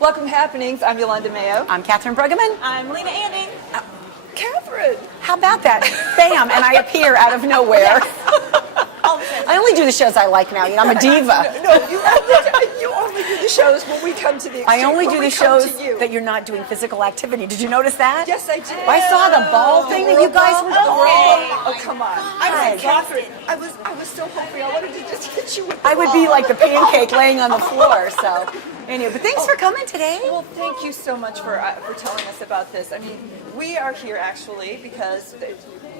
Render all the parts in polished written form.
Welcome to Happenings. I'm Yolanda Mayo. I'm Catherine Bruggeman. I'm Leana Anning. Catherine! How about that? Bam, and I appear out of nowhere. I only do the shows I like now. You know, I'm a diva. No, you only do the shows when we come to the exchange. I only do the shows you. that you're not doing physical activity. Did you notice that? Yes, I did. I saw the ball thing that you guys were doing. Oh, come on. I was Catherine. I was so hungry. I wanted to just hit you with the I would ball. be like the pancake laying on the floor. So, anyway, but thanks for coming today. Well, thank you so much for telling us about this. I mean, we are here actually because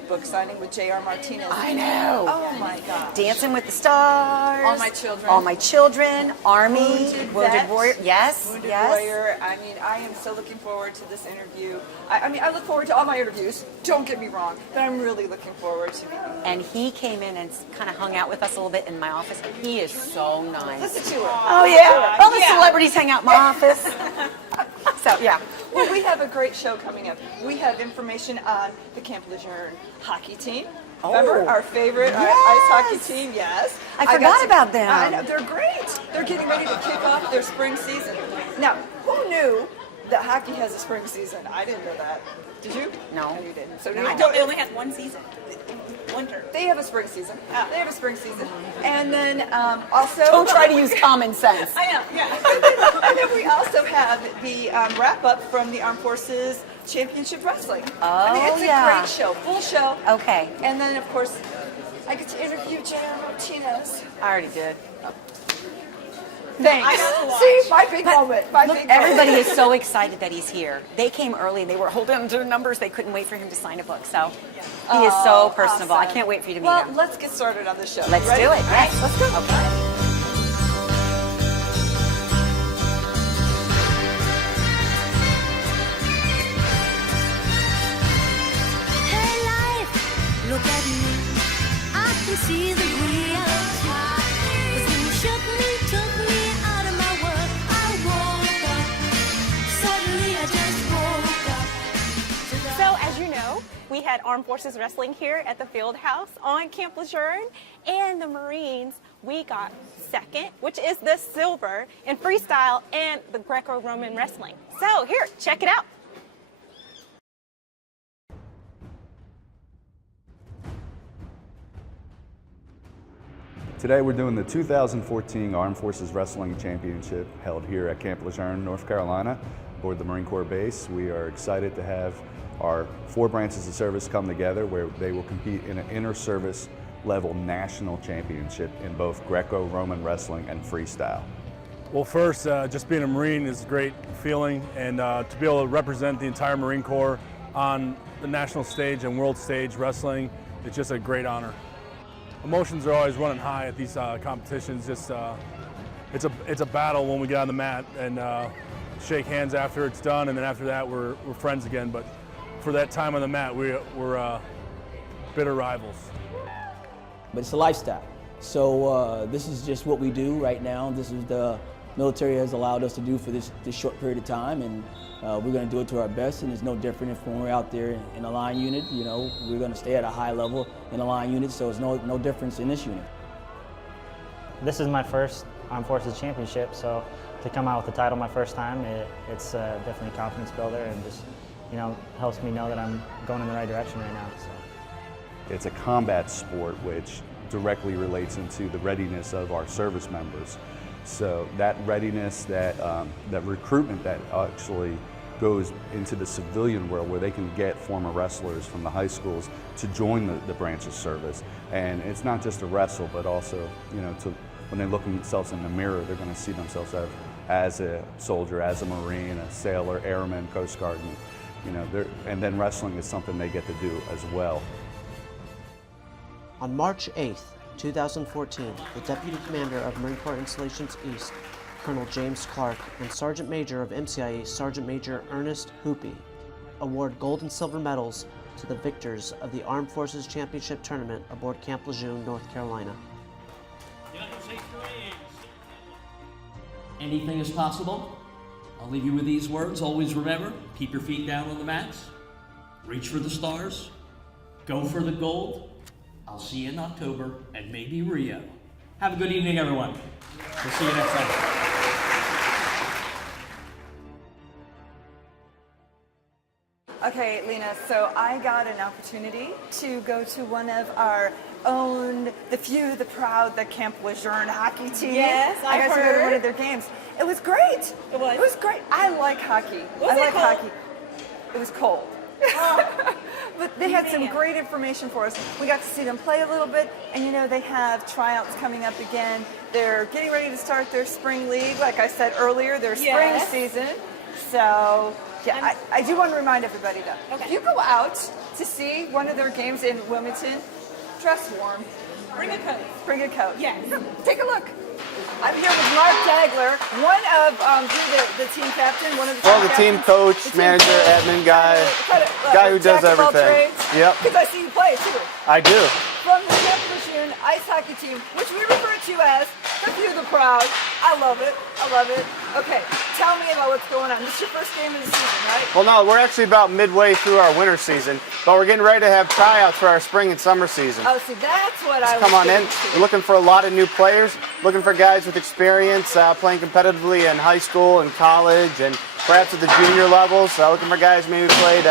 book signing with J.R. Martinez. I know. Oh my God. Dancing with the Stars. All My Children. All My Children. Army. Wounded Warrior. Yes. Wounded yes. Warrior. I mean, I am so looking forward to this interview. I mean, I look forward to all my interviews. Don't get me wrong, but I'm really looking forward to meeting you. And he came in and kind of hung out with us a little bit in my office. He is so nice. Listen to her. Oh yeah. All the celebrities hang out in my office. So yeah. Well, we have a great show coming up. We have information on the Camp Lejeune hockey team. Remember our favorite ice hockey team? Yes. I forgot about them. I know, they're great. They're getting ready to kick off their spring season. Now, who knew that hockey has a spring season? I didn't know that. Did you? No. You didn't. So I thought it only has one season. Winter. They have a spring season. They have a spring season. And then also... Don't try to use common sense. I know, yeah. And then we also have the wrap-up from the Armed Forces Championship Wrestling. I mean, it's a great show, full show. Okay. And then, of course, I get to interview J.R. Martinez. I already did. Thanks. I got to watch. See, my big moment. My big Everybody moment. is so excited that he's here. They came early and they were holding their numbers. They couldn't wait for him to sign a book. So he is so personable. Awesome. I can't wait for you to meet Well, him. let's get started on the show. Let's Ready? do it. Yes. Let's go. Okay. Look at me, I can see the reality. 'Cause when you shook me, took me out of my world, I woke up. Suddenly I just woke up. So, as you know, we had Armed Forces Wrestling here at the Field House on Camp Lejeune, and the Marines, we got second, which is the silver in freestyle and the Greco-Roman wrestling. So, here, check it out. Today we're doing the 2014 Armed Forces Wrestling Championship held here at Camp Lejeune, North Carolina, aboard the Marine Corps base. We are excited to have our 4 branches of service come together where they will compete in an inter-service level national championship in both Greco-Roman wrestling and freestyle. Well, first, just being a Marine is a great feeling, and to be able to represent the entire Marine Corps on the national stage and world stage wrestling, it's just a great honor. Emotions are always running high at these competitions. Just it's a battle when we get on the mat and shake hands after it's done, and then after that we're friends again. But for that time on the mat, we're bitter rivals. But it's a lifestyle. So this is just what we do right now. This is the military has allowed us to do for this short period of time, and we're going to do it to our best. And it's no different if when we're out there in a line unit. You know, we're going to stay at a high level in a line unit, so it's no difference in this unit. This is my first Armed Forces Championship, so to come out with the title my first time, it's definitely a confidence builder, and just, you know, helps me know that I'm going in the right direction right now. So. It's a combat sport which directly relates into the readiness of our service members. So that readiness, that recruitment that actually goes into the civilian world where they can get former wrestlers from the high schools to join the branch of service. And it's not just to wrestle, but also, you know, when they look at themselves in the mirror, they're going to see themselves as a soldier, as a Marine, a sailor, airman, Coast Guardman. You know, and then wrestling is something they get to do as well. On March 8th, 2014, the Deputy Commander of Marine Corps Installations East, Colonel James Clark, and Sergeant Major of MCIE, Sergeant Major Ernest Hoopy, award gold and silver medals to the victors of the Armed Forces Championship Tournament aboard Camp Lejeune, North Carolina. Anything is possible. I'll leave you with these words. Always remember, keep your feet down on the mats, reach for the stars, go for the gold. I'll see you in October and maybe Rio. Have a good evening, everyone. We'll see you next time. Okay, Leana, so I got an opportunity to go to one of our own, the few, the proud, the Camp Lejeune hockey team. Yes, I I've got to go to one heard. of their games. It was great. It was? It was great. I like hockey. Was I it like cold? hockey. It was cold. But they had some great information for us. We got to see them play a little bit, and you know, they have tryouts coming up again. They're getting ready to start their spring league, like I said earlier, their Yes. spring season. So, yeah, I do want to remind everybody though, Okay. if you go out to see one of their games in Wilmington, dress warm. Bring a coat. Bring a coat. Yes. Take a look. I'm here with Mark Dagler, one of the team captain, one of the Well, the team coach, manager, admin guy, guy who does everything. Yep. Because I see you play too. I do. From the Camp Lejeune ice hockey team, which we refer to as the few, the proud. I love it. I love it. Okay, tell me about what's going on. This is your first game of the season, right? Well, no, we're actually about midway through our winter season, but we're getting ready to have tryouts for our spring and summer season. Oh, see, that's what I was Come on in. getting to. We're looking for a lot of new players, looking for guys with experience, playing competitively in high school and college, and perhaps at the junior levels. Looking for guys maybe played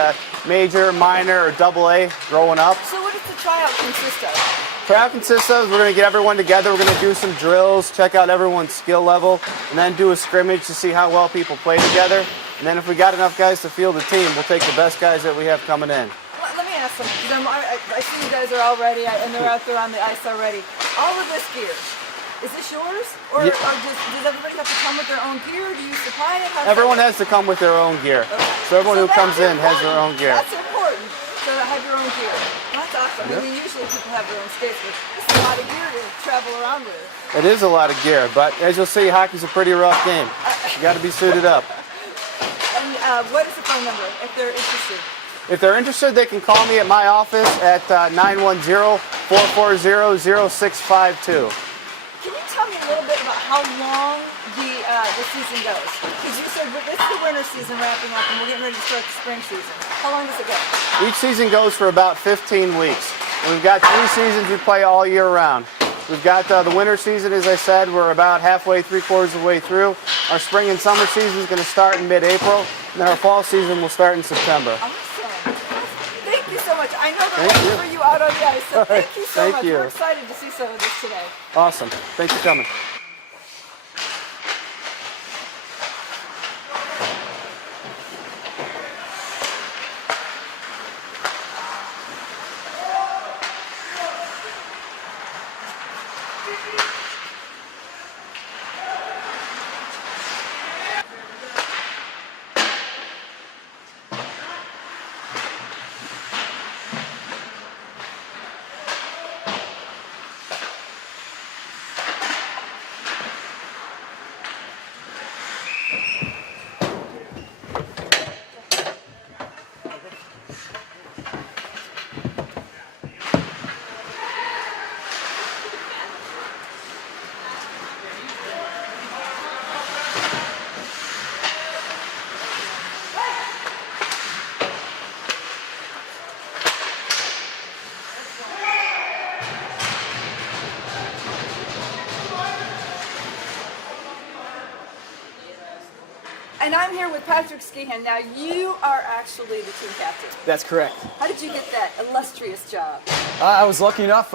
major, minor, or double A growing up. So what does the tryout consist of? Tryout consists of, we're going to get everyone together, we're going to do some drills, check out everyone's skill level, and then do a scrimmage to see how well people play together. And then if we got enough guys to field the team, we'll take the best guys that we have coming in. Let me ask something, because I see you guys are all ready, and they're out there on the ice already. All of this gear, is this yours? Or, Yeah. or does everybody have to come with their own gear? Do you supply it? How's Everyone that? has to come with their own gear. Okay. So everyone who that's comes in has their important. own gear. That's important. So have your own gear. That's awesome. I mean, usually people have their own skates, but this is a lot of gear to travel around with. It is a lot of gear, but as you'll see, hockey's a pretty rough game. You got to be suited up. And what is the phone number if they're interested? If they're interested, they can call me at my office at 910-440-0652. Can you tell me a little bit about how long the season goes? Because you said this is the winter season wrapping up, and we're getting ready to start the spring season. How long does it go? Each season goes for about 15 weeks. We've got 3 seasons we play all year round. We've got the winter season, as I said, we're about halfway, 3/4 of the way through. Our spring and summer season is going to start in mid-April, and then our fall season will start in September. Awesome. Thank you so much. I know they're Thank waiting you. for you out on the ice, so thank you so Thank much. you. We're excited to see some of this today. Awesome. Thanks for coming. And I'm here with Patrick Skehan. Now, you are actually the team captain. That's correct. How did you get that illustrious job? I was lucky enough,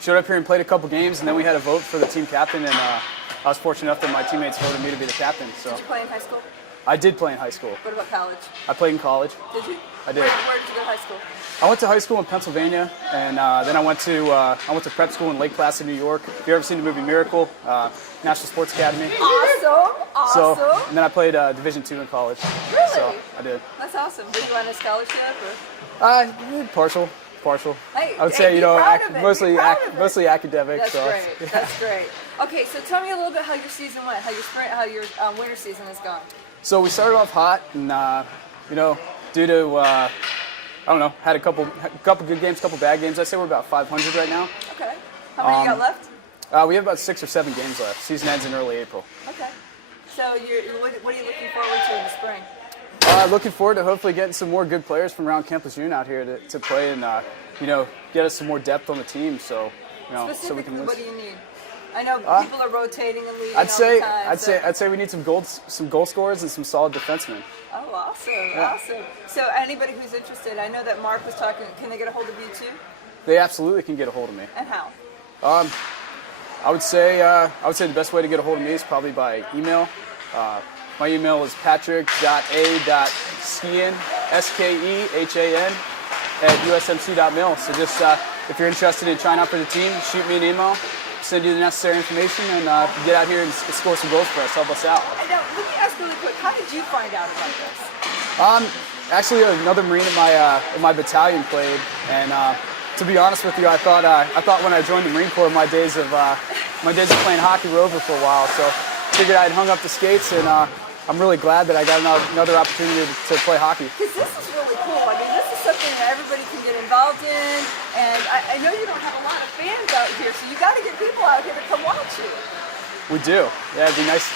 showed up here and played a couple games, and then we had a vote for the team captain, and I was fortunate enough that my teammates voted me to be the captain. So Did you play in high school? I did play in high school. What about college? I played in college. Did you? I did. Where did you go to high school? I went to high school in Pennsylvania, and then I went to prep school in Lake Placid, New York. If you ever seen the movie Miracle, National Sports Academy. Awesome. Awesome. So, and then I played Division II in college. Really? So I did. That's awesome. Did you want a scholarship? Or? Partial. Hey, I would say, be you know, proud of it. Be mostly proud of it. mostly academic. That's so. great. That's great. Okay, so tell me a little bit how your season went, how your winter season has gone. So we started off hot, and you know, due to I don't know, had a couple good games, couple bad games. I'd say we're about 500 right now. Okay. How many you got left? We have about 6 or 7 games left. Season ends in early April. Okay. So what are you looking forward to in the spring? Looking forward to hopefully getting some more good players from around Camp Lejeune out here to play and you know, get us some more depth on the team. So you know, so we can Specifically, lose. what do you need? I know people are rotating and leaving I'd say all the time. I'd say we need some goal scorers and some solid defensemen. Oh, awesome. So anybody who's interested, I know that Mark was talking, can they get a hold of you too? They absolutely can get a hold of me. And how? I would say the best way to get a hold of me is probably by email. My email is patrick.a.skehan, SKEHAN, @usmc.mil. So just if you're interested in trying out for the team, shoot me an email, send you the necessary information, and get out here and score some goals for us. Help us out. And now, let me ask really quick, how did you find out about this? Actually, another Marine in my battalion played, and to be honest with you, I thought when I joined the Marine Corps, my days of playing hockey were over for a while. So figured I'd hung up the skates, and I'm really glad that I got another opportunity to play hockey. Because this is really cool. I mean, this is something that everybody can get involved in, and I know you don't have a lot of fans out here, so you got to get people out here to come watch you. We do. Yeah, it'd be nice.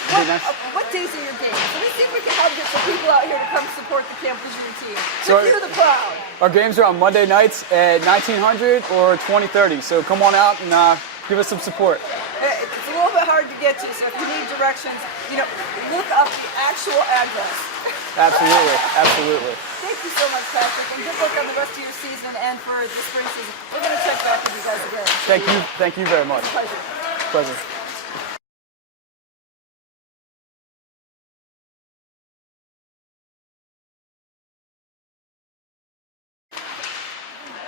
What days are your games? Let me see if we can help get some people out here to come support the Camp Lejeune team. So Give you the crowd. Our games are on Monday nights at 1900 or 2030. So come on out and give us some support. It's a little bit hard to get to, so if you need directions, look up the actual address. Absolutely. Thank you so much, Patrick, and good luck on the rest of your season and for the spring season. We're going to check back with you guys again. Thank you very much. Pleasure.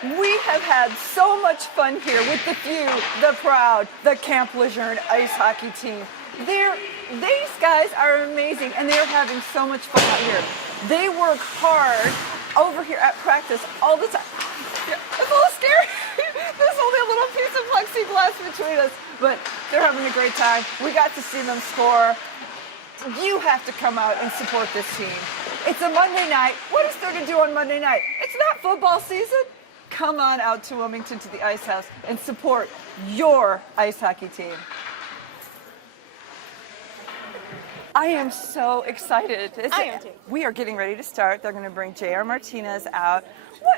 We have had so much fun here with the few, the proud, the Camp Lejeune ice hockey team. These guys are amazing, and they're having so much fun out here. They work hard over here at practice all the time. It's a little scary. There's only a little piece of plexiglass between us, but they're having a great time. We got to see them score. You have to come out and support this team. It's a Monday night. What is there to do on Monday night? It's not football season. Come on out to Wilmington to the Ice House and support your ice hockey team. I am so excited. I am too. We are getting ready to start. They're going to bring J.R. Martinez out.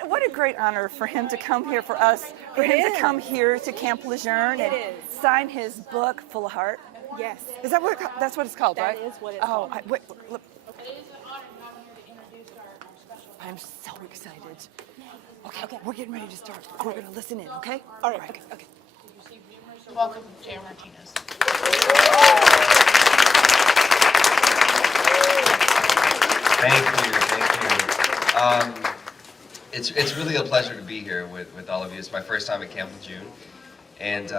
What a great honor for him to come here for us, for him to come here to Camp Lejeune and sign his book, Full of Heart. Yes. Is that that's what it's called, right? That is what it's called. Wait, look. I'm so excited. Okay, we're getting ready to start. We're going to listen in, okay? All right. Okay. Welcome, J.R. Martinez. Thank you. It's really a pleasure to be here with all of you. It's my first time at Camp Lejeune, and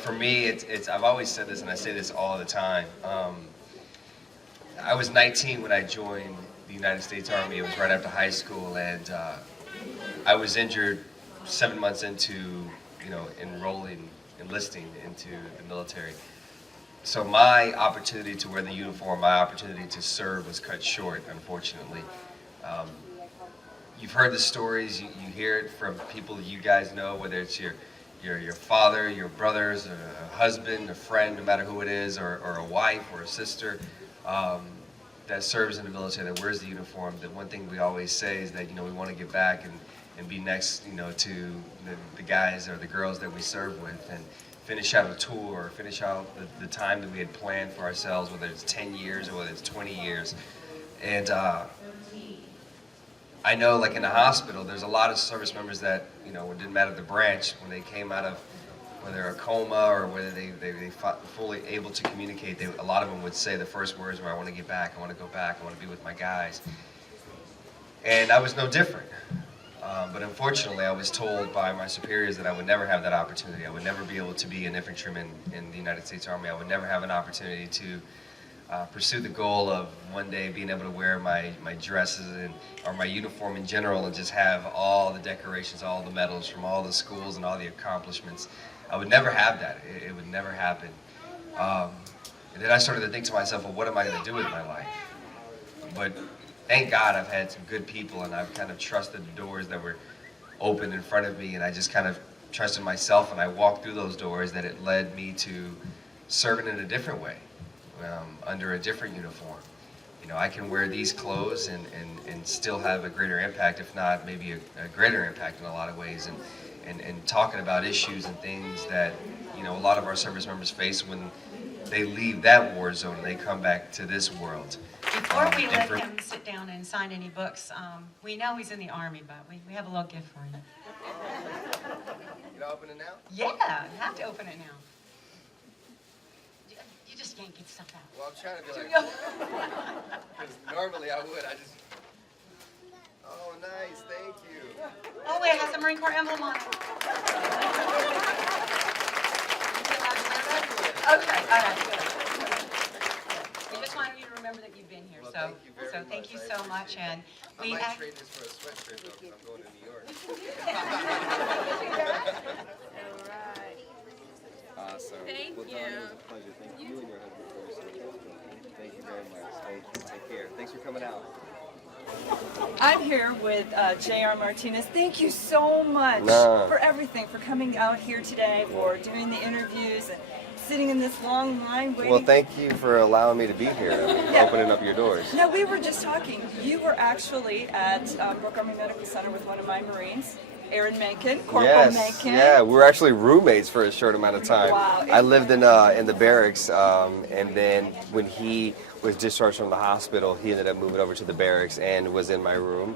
for me, it's I've always said this, and I say this all the time. I was 19 when I joined the United States Army. It was right after high school, and I was injured 7 months into enlisting into the military. So my opportunity to wear the uniform, my opportunity to serve was cut short, unfortunately. You've heard the stories, you hear it from people that you guys know, whether it's your father, your brothers, a husband, a friend, no matter who it is, or a wife or a sister that serves in the military, that wears the uniform. The one thing we always say is that we want to get back and be next to the guys or the girls that we serve with, and finish out a tour, or finish out the time that we had planned for ourselves, whether it's 10 years or whether it's 20 years. And I know, like in the hospital, there's a lot of service members that, it didn't matter the branch, when they came out of whether a coma or whether they fully able to communicate, a lot of them would say the first words were, I want to get back, I want to go back, I want to be with my guys. And I was no different. But unfortunately, I was told by my superiors that I would never have that opportunity. I would never be able to be an infantryman in the United States Army. I would never have an opportunity to pursue the goal of one day being able to wear my dresses or my uniform in general and just have all the decorations, all the medals from all the schools and all the accomplishments. I would never have that. It would never happen. And then I started to think to myself, well, what am I going to do with my life? But thank God I've had some good people, and I've kind of trusted the doors that were open in front of me, and I just kind of trusted myself, and I walked through those doors that it led me to serving in a different way, under a different uniform. I can wear these clothes and still have a greater impact, if not maybe a greater impact in a lot of ways, and talking about issues and things that, you know, a lot of our service members face when they leave that war zone and they come back to this world. Before we let him sit down and sign any books, we know he's in the Army, but we have a little gift for him. You gonna open it now? Yeah, you have to open it now. You just can't get stuff out. Well, I'm trying to be like, because normally I would. I just. Oh, nice. Thank you. Oh, wait, it has the Marine Corps emblem on it. Okay, all right, good. We just wanted you to remember that you've been here, Well, so thank you very much. thank you so much, and I we might trade this for a sweatshirt though, because I'm going to New York. Awesome. Thank Well, you. Don, it was a pleasure. Thank you and your husband for your service. Thank you very much. Thank you. Take care. Thanks for coming out. I'm here with J.R. Martinez. Thank you so much for everything, for coming out here today, for doing the interviews and sitting in this long line waiting. Well, thank you for allowing me to be here, opening up your doors. No, we were just talking. You were actually at Bruggeman Medical Center with one of my Marines, Aaron Mencken, Corporal Mencken. Yeah, we were actually roommates for a short amount of time. Wow. I lived in the barracks, and then when he was discharged from the hospital, he ended up moving over to the barracks and was in my room.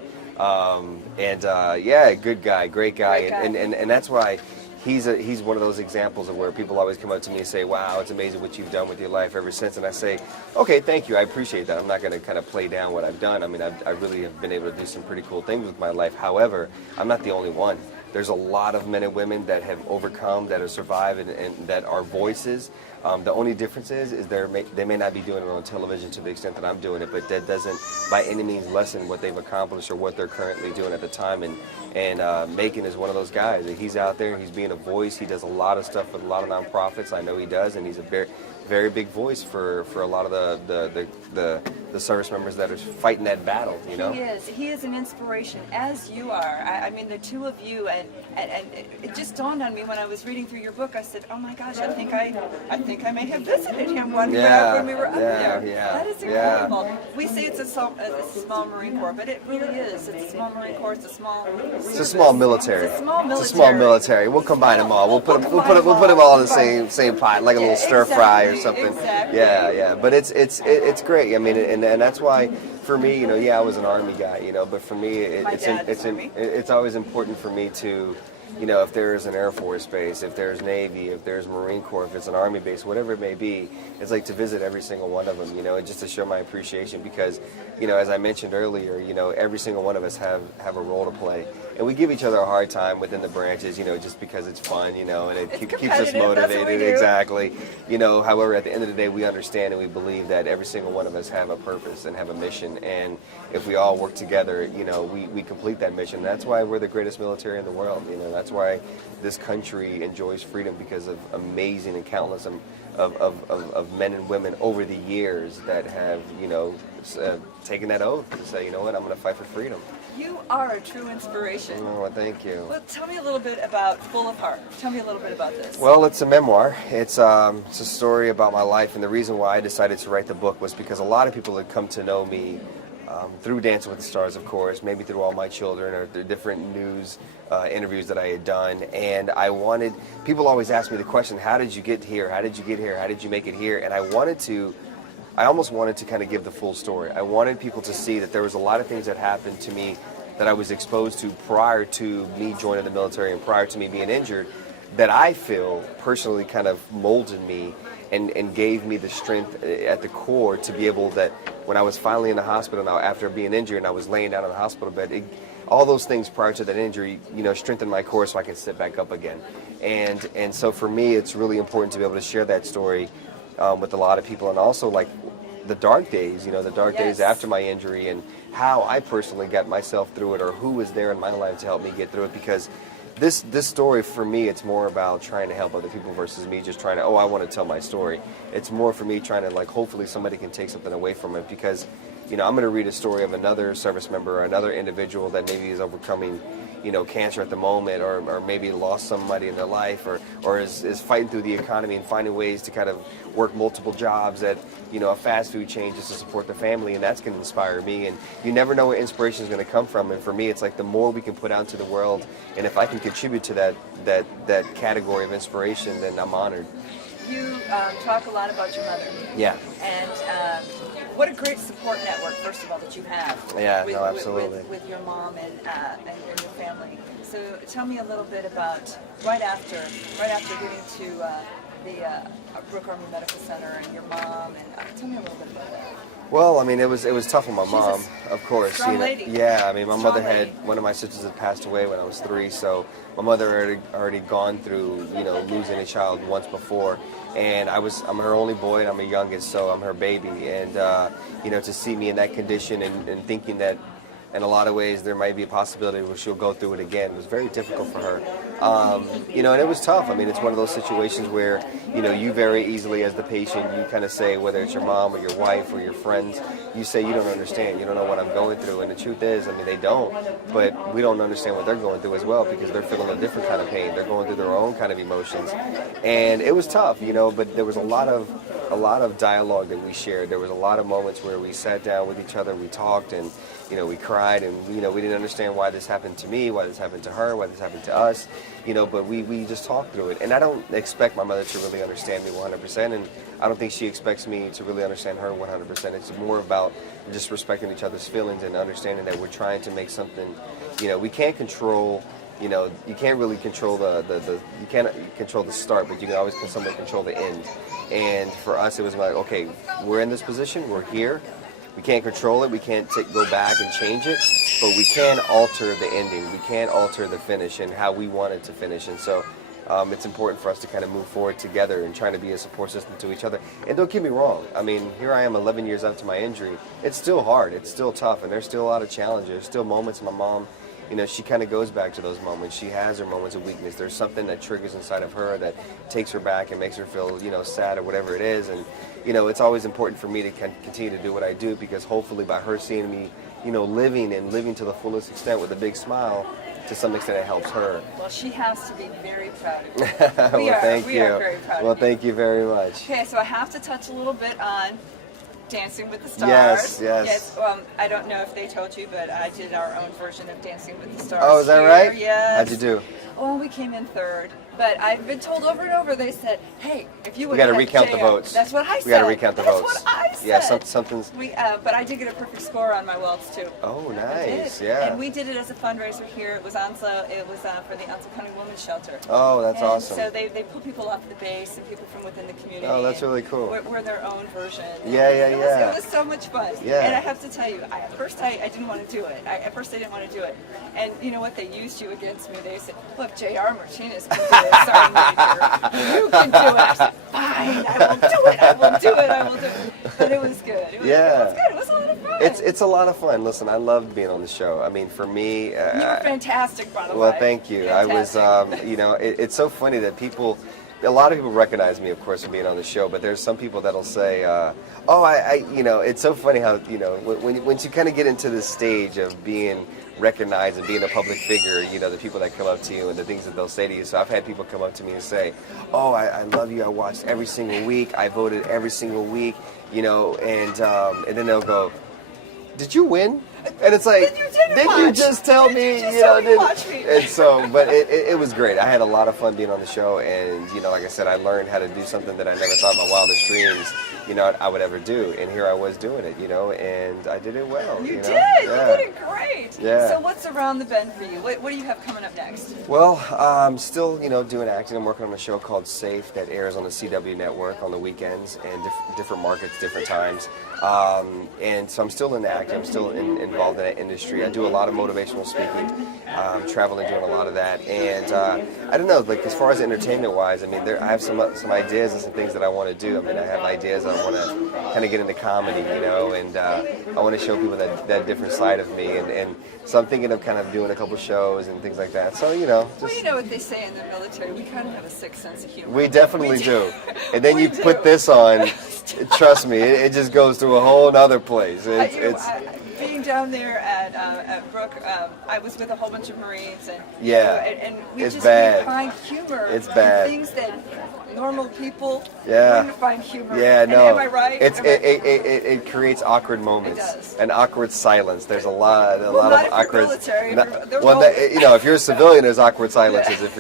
Yeah, good guy, great guy, and that's why he's one of those examples of where people always come up to me and say, "Wow, it's amazing what you've done with your life ever since." And I say, "Okay, thank you, I appreciate that. I'm not going to kind of play down what I've done. I mean, I really have been able to do some pretty cool things with my life. However, I'm not the only one. There's a lot of men and women that have overcome, that have survived, and that are voices. The only difference is they may not be doing it on television to the extent that I'm doing it, but that doesn't by any means lessen what they've accomplished or what they're currently doing at the time. And Macon is one of those guys. He's out there, he's being a voice. He does a lot of stuff with a lot of nonprofits. I know he does, and he's a very big voice for a lot of the service members that are fighting that battle, you know? He is an inspiration, as you are. I mean, the two of you, and it just dawned on me when I was reading through your book. I said, "Oh my gosh, I think I may have visited him when we were up there." That is incredible. We say it's a small Marine Corps, but it really is. It's a small Marine Corps. It's a small military. It's a small military. It's a small military. We'll combine them all. We'll put them all in the same pot, like a little stir fry or something. Exactly. Yeah. But it's great. I mean, and that's why for me, you know, I was an Army guy, you know, but for me, it's always important for me to, you know, if there's an Air Force base, if there's Navy, if there's Marine Corps, if it's an Army base, whatever it may be, it's like to visit every single one of them, you know, and just to show my appreciation because, you know, as I mentioned earlier, you know, every single one of us have a role to play. And we give each other a hard time within the branches, you know, just because it's fun, you know, and it keeps us motivated. Exactly. You know, however, at the end of the day, we understand and we believe that every single one of us have a purpose and have a mission. And if we all work together, you know, we complete that mission. That's why we're the greatest military in the world. You know, that's why this country enjoys freedom because of amazing and countless of men and women over the years that have, you know, taken that oath to say, you know what, I'm going to fight for freedom. You are a true inspiration. Oh, well, thank you. Well, tell me a little bit about Full of Heart. Tell me a little bit about this. Well, it's a memoir. It's a story about my life, and the reason why I decided to write the book was because a lot of people had come to know me through Dancing with the Stars, of course, maybe through All My Children or through different news interviews that I had done. And people always ask me the question, how did you get here? How did you get here? How did you make it here? And I almost wanted to kind of give the full story. I wanted people to see that there was a lot of things that happened to me that I was exposed to prior to me joining the military and prior to me being injured that I feel personally kind of molded me and gave me the strength at the core to be able that when I was finally in the hospital now after being injured and I was laying down on the hospital bed, all those things prior to that injury, you know, strengthened my core so I can sit back up again. And so for me, it's really important to be able to share that story with a lot of people, and also like the dark days, you know, the dark days after my injury and how I personally got myself through it or who was there in my life to help me get through it, because this story for me, it's more about trying to help other people versus me just trying to, I want to tell my story. It's more for me trying to, like, hopefully somebody can take something away from it, because, you know, I'm going to read a story of another service member or another individual that maybe is overcoming, cancer at the moment, or maybe lost somebody in their life, or is fighting through the economy and finding ways to kind of work multiple jobs at a fast food chain just to support the family, and that's going to inspire me. And you never know where inspiration is going to come from. And for me, it's like the more we can put out into the world, and if I can contribute to that category of inspiration, then I'm honored. You talk a lot about your mother. Yeah. And what a great support network, first of all, that you have. Yeah, no, absolutely. With your mom and your family. So tell me a little bit about right after getting to the Brooke Army Medical Center and your mom, and tell me a little bit about that. Well, I mean, it was tough on my mom, of course. Strong lady. Yeah, I mean, my mother lady. one of my sisters had passed away when I was 3, so my mother had already gone through, losing a child once before, and I'm her only boy, and I'm her youngest, so I'm her baby, and to see me in that condition and thinking that in a lot of ways there might be a possibility where she'll go through it again was very difficult for her. And it was tough. I mean, it's one of those situations where, you very easily as the patient, you kind of say, whether it's your mom or your wife or your friends, you say you don't understand, you don't know what I'm going through. And the truth is, I mean, they don't, but we don't understand what they're going through as well, because they're feeling a different kind of pain. They're going through their own kind of emotions. And it was tough, but there was a lot of dialogue that we shared. There was a lot of moments where we sat down with each other, we talked, and we cried, and we didn't understand why this happened to me, why this happened to her, why this happened to us, but we just talked through it. And I don't expect my mother to really understand me 100%, and I don't think she expects me to really understand her 100%. It's more about just respecting each other's feelings and understanding that we're trying to make something. We can't control. You can't really control you can't control the start, but you can always somewhat control the end. And for us, it was like, okay, we're in this position, we're here. We can't control it, we can't go back and change it, but we can alter the ending, we can alter the finish and how we want it to finish. And so it's important for us to kind of move forward together and trying to be a support system to each other. And don't get me wrong, I mean, here I am 11 years after my injury. It's still hard, it's still tough, and there's still a lot of challenges. There's still moments my mom, she kind of goes back to those moments. She has her moments of weakness. There's something that triggers inside of her that takes her back and makes her feel, sad or whatever it is. And, it's always important for me to continue to do what I do, because hopefully by her seeing me, living to the fullest extent with a big smile, to some extent it helps her. Well, she has to be very proud of you. Thank you. We are very proud of you. Well, thank you very much. Okay, so I have to touch a little bit on Dancing with the Stars. Yes. I don't know if they told you, but I did our own version of Dancing with the Stars. Oh, is that here. right? Yes. How'd you do? Oh, we came in third. But I've been told over and over, they said, hey, if you would We got to have recount JR. the votes. That's what I said. We got to recount the votes. That's what I said. Yeah, something's... But I did get a perfect score on my welts, too. Oh, I nice. did. Yeah. And we did it as a fundraiser here. It was for the Onslow County Women's Shelter. Oh, that's and awesome. So they pull people off the base and people from within the community. Oh, that's really cool. We're their own version. Yeah. It was so much fun. Yeah. And I have to tell you, at first I didn't want to do it. At first I didn't want to do it. And you know what? They used you against me. They said, look, J.R. Martinez can do it. Sorry, Major. You can do it. I said, fine, I will do it. But it was good. It was good. It was a lot of fun. It's a lot of fun. Listen, I loved being on the show. I mean, for me... you were fantastic, by the way. Well, thank you. Fantastic. I was, it's so funny that a lot of people recognize me, of course, for being on the show, but there's some people that'll say, it's so funny how, once you kind of get into this stage of being recognized and being a public figure, the people that come up to you and the things that they'll say to you. So I've had people come up to me and say, oh, I love you, I watched every single week, I voted every single week, and then they'll go, did you win? And it's like, did you just tell me? And so, but it was great. I had a lot of fun being on the show, and like I said, I learned how to do something that I never thought in my wildest dreams, I would ever do. And here I was doing it, and I did it well. You did. Yeah. You did it great. Yeah. So what's around the bend for you? What do you have coming up next? Well, I'm still, doing acting. I'm working on a show called Safe that airs on the CW network on the weekends and different markets, different times. And so I'm still in acting. I'm still involved in that industry. I do a lot of motivational speaking, traveling, doing a lot of that. And I don't know, like as far as entertainment-wise, I mean, I have some ideas and some things that I want to do. I mean, I have ideas. I want to kind of get into comedy, and I want to show people that different side of me. And so I'm thinking of kind of doing a couple shows and things like that. So, just... Well, you know what they say in the military, we kind of have a sick sense of humor. We definitely do. And then you put this on, trust me, it just goes to a whole other place. Being down there at Brook, I was with a whole bunch of Marines, and Yeah, and we it's just bad. we find humor It's in bad. things that normal people Yeah. wouldn't find humor. Yeah, And no. am I right? It creates awkward moments and awkward silence. There's a lot Well, of not if you're awkward. military, not- if you're- there's well, always- that, you know, if you're a civilian, there's awkward silences. If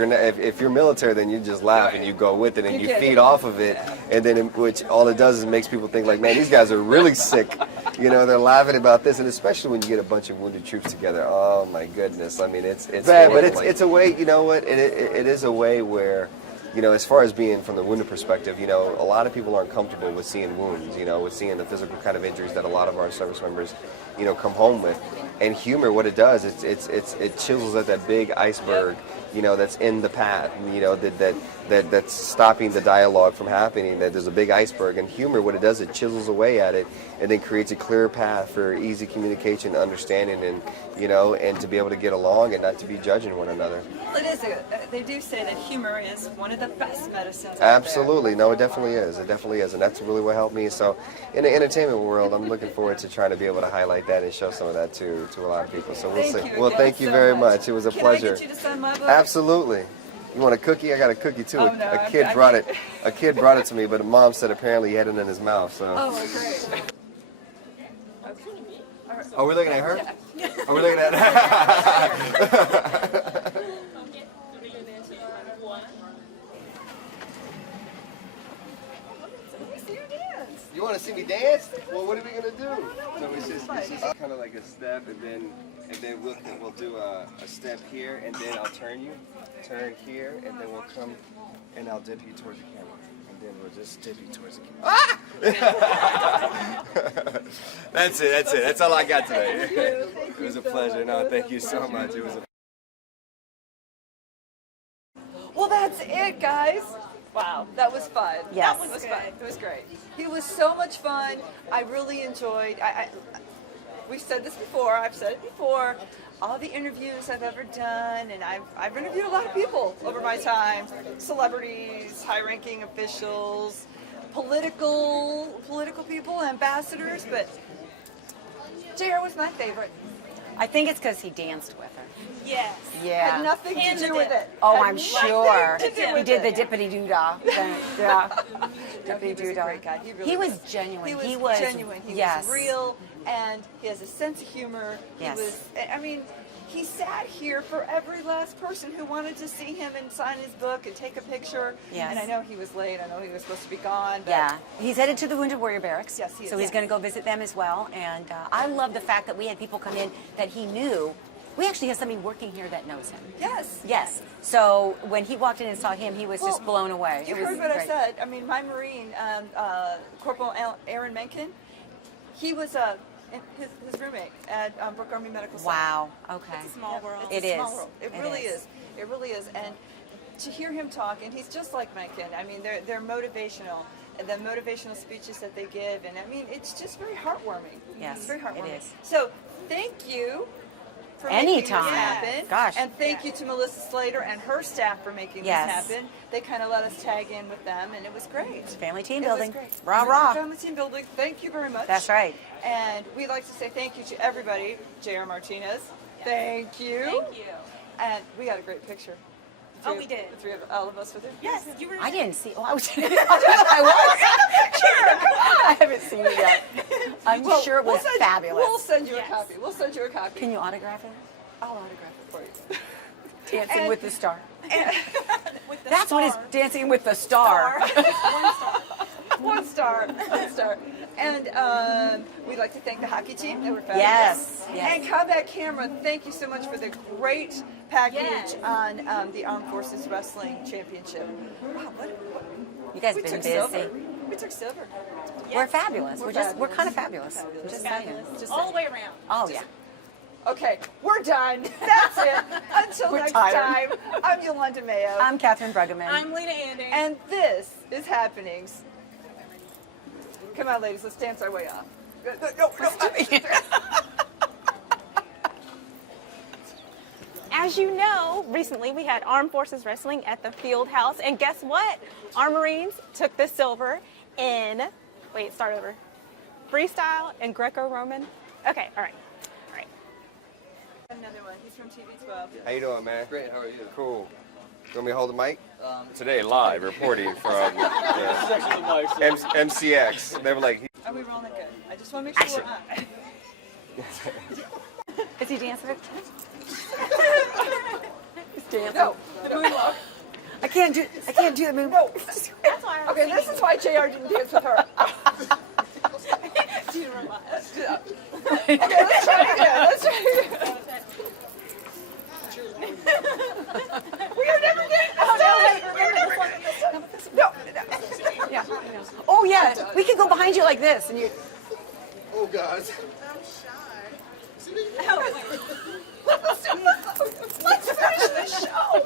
you're military, then you just laugh and you go with it and You you get feed it. off of it, and then which all it does is makes people think like, man, these guys are really sick. You know, they're laughing about this, and especially when you get a bunch of wounded troops together. Oh my goodness! I mean, it's bad, but it's a way. You know what? It is a way where, you know, as far as being from the wounded perspective, you know, a lot of people aren't comfortable with seeing wounds, you know, with seeing the physical kind of injuries that a lot of our service members, you know, come home with. And humor, what it does, it chisels at that big iceberg, you know, that's in the path, you know, that's stopping the dialogue from happening. That there's a big iceberg, and humor, what it does, it chisels away at it, and then creates a clear path for easy communication, understanding, and you know, and to be able to get along and not to be judging one another. Well, it is. They do say that humor is one of the best medicines. Absolutely. No, it definitely is. It definitely is. And that's really what helped me. So in the entertainment world, I'm looking forward to trying to be able to highlight that and show some of that to a lot of people. So we'll see. Well, thank you very much. It was a pleasure. Can I get you to sign my book? Absolutely. You want a cookie? I got a cookie too. Oh, no, a kid brought it. A kid brought it to me, but the mom said apparently he had it in his mouth. So. Oh, great. Are we looking at her? Are we looking at her? You want to see me dance? Well, what are we gonna do? So it's just kind of like a step, and then we'll do a step here, and then I'll turn here, and then we'll come, and I'll dip you towards the camera, and then we'll just dip you towards the camera. That's it. That's all I got today. It was a pleasure. No, thank you so much. It was a. Well, that's it, guys. Wow, that was fun. Yes. That was fun. It was great. He was so much fun. I really enjoyed. We've said this before. I've said it before. All the interviews I've ever done, and I've interviewed a lot of people over my time. Celebrities, high-ranking officials, political people, ambassadors. But JR was my favorite. I think it's because he danced with her. Yes. Yeah. Had nothing to do with it. Oh, Had I'm nothing sure. to do He with did the it. dippity doo dah. Yeah. No, he was a great guy. He was genuine. He was genuine. He yes. was real, and he has a sense of humor. Yes. He was. I mean, he sat here for every last person who wanted to see him and sign his book and take a picture. Yes. And I know he was late. I know he was supposed to be gone. But Yeah, he's headed to the Wounded Warrior Barracks. Yes, he is. So he's going to go visit them as well. And I love the fact that we had people come in that he knew. We actually have somebody working here that knows him. Yes. Yes. So when he walked in and saw him, he was just blown away. You It was heard what I great. said. I mean, my Marine, Corporal Aaron Menken, he was his roommate at Brooke Army Medical Center. Wow. Okay. It's a small world. It's It a small is. world. It It really is. is. It really is. And to hear him talk, and he's just like Mencken. I mean, they're motivational. The motivational speeches that they give, and I mean, it's just very heartwarming. Yes, it's very heartwarming. it is. So, thank you for making this Anytime. happen. Gosh. And thank you to Melissa Slater and her staff for making Yes. this happen. They kind of let us tag in with them, and it was great. Family team It was building. great. Rah, rah. Family team building. Thank you very much. That's right. And we'd like to say thank you to everybody. J.R. Martinez, thank you. Thank you. And we got a great picture. The Oh, three we of- did. The three of all of us with him. Yes, you were. I didn't see. Oh, I was. I was. Sure, come on. I haven't seen it yet. I'm Well, sure it was we'll send- fabulous. We'll send you Yes. a copy. We'll send you a copy. Can you autograph it? I'll autograph it for you. Dancing And- with the Star. With the That's what it's star. Dancing with the Star. One star. One star. And we'd like to thank the hockey team. They were fabulous. Yes, yes. And Combat Camera, thank you so much for the great package Yes. on the Armed Forces Wrestling Championship. Wow, what You guys we been took busy. silver. We took silver. We're fabulous. We're fabulous. kind of fabulous. Fabulous. Just saying. Fabulous. Just All saying. the way around. Oh yeah. Okay, we're done. That's it. Until We're next tired. time, I'm Yolanda Mayo. I'm Catherine Bruggeman. I'm Leana Anding. And this is Happenings. Come on, ladies, let's dance our way off. No. As you know, recently we had Armed Forces Wrestling at the Field House, and guess what? Our Marines took the silver in, start over. Freestyle and Greco-Roman. Okay, all right. another one. He's from TV12. How you doing, man? Great, how are you? Cool. You want me to hold the mic? Today, live, reporting from MCX. They were like, Are we rolling good? I just want to make sure we're on. Is he dancing? He's dancing. No, the moonwalk. I can't do the move. No. Okay, this is why JR didn't dance with her. Do you remember? Let's do that. Okay, let's try it again. Let's try it again. We are never getting this. No. Yeah. Oh yeah, we could go behind you like this, and you. Oh, God. Let's finish the show.